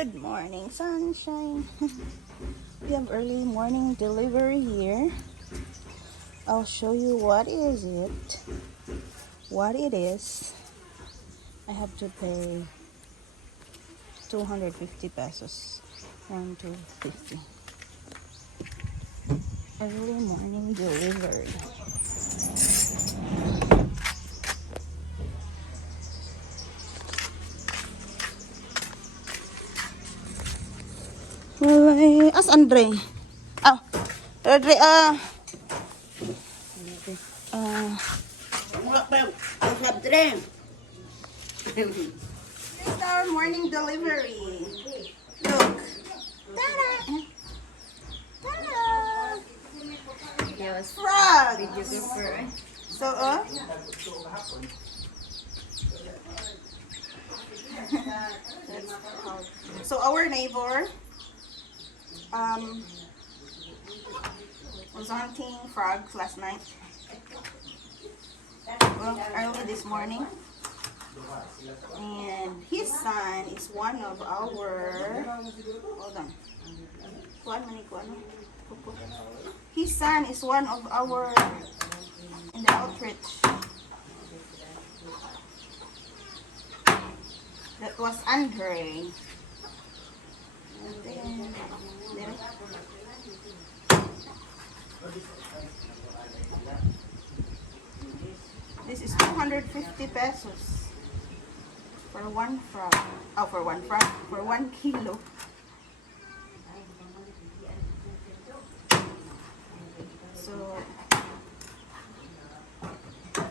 Good morning, sunshine. We have early morning delivery here. I'll show you what is it. What it is. I have to pay 250 pesos. 250. Early morning delivery. Well, as Andre. Oh, Andre, this is our morning delivery. Look. Ta-da! Ta-da! Yes. Frog! Videographer. So, so our neighbor was hunting frogs last night. Well, early this morning. And his son is one of our, hold on. His son is one of our in the outreach. That was Andre. And then, this is 250 pesos for one frog. Oh, for one frog, for 1 kilo. So,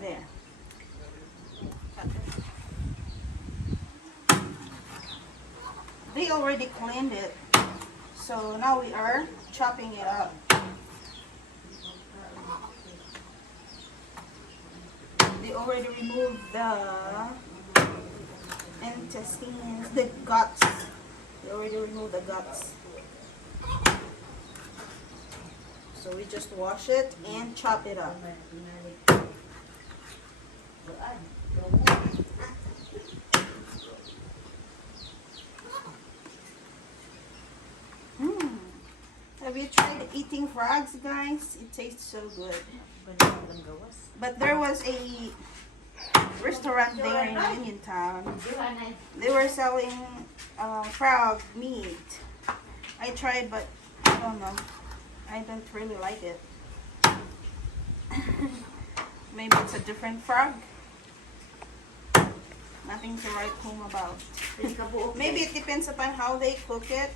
there. They already cleaned it. So now we are chopping it up. They already removed the intestines, the guts. They already removed the guts. So we just wash it and chop it up. Have you tried eating frogs, guys? It tastes so good. But there was a restaurant there in Uniontown. They were selling frog meat. I tried, but I don't know. I don't really like it. Maybe it's a different frog. Nothing to write home about. Maybe it depends upon how they cook it.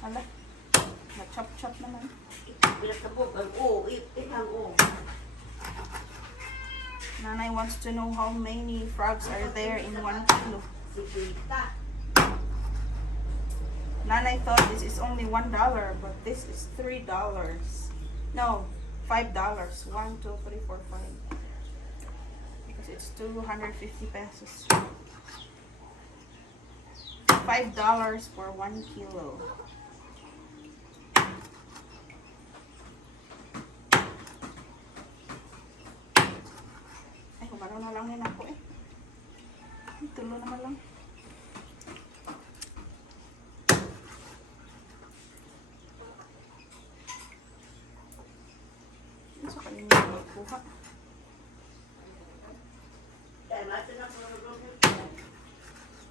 Hala. Chop naman. Nanay wants to know how many frogs are there in 1 kilo. Nanay thought this is only $1, but this is $3. No, $5. 1, 2, 3, 4, 5. Because it's 250 pesos. $5 for 1 kilo. Ay, kumano na lang din ako eh. Tulo naman lang. Sa kanina magkuha.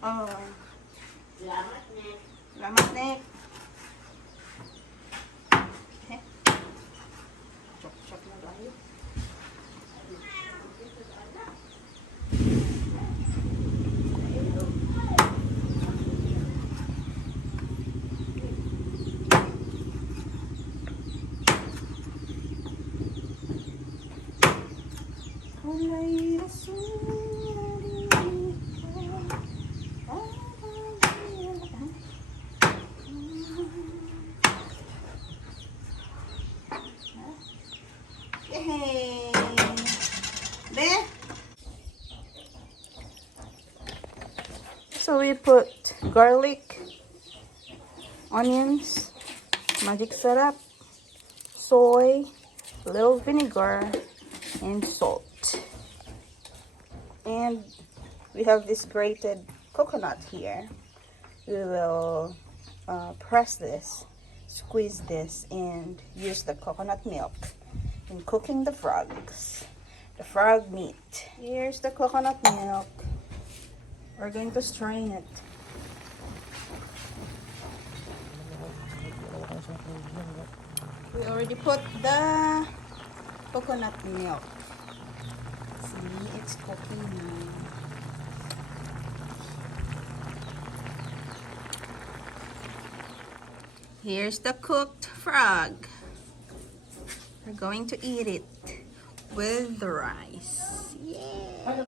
Oh. Salamat, Nick. Okay. Chop na tayo. Kulay asul. Yay! There. So we put garlic, onions, magic syrup, soy, little vinegar, and salt. And we have this grated coconut here. We will press this, squeeze this, and use the coconut milk in cooking the frogs. The frog meat. Here's the coconut milk. We're going to strain it. We already put the coconut milk. See, it's cooking now. Here's the cooked frog. We're going to eat it with the rice.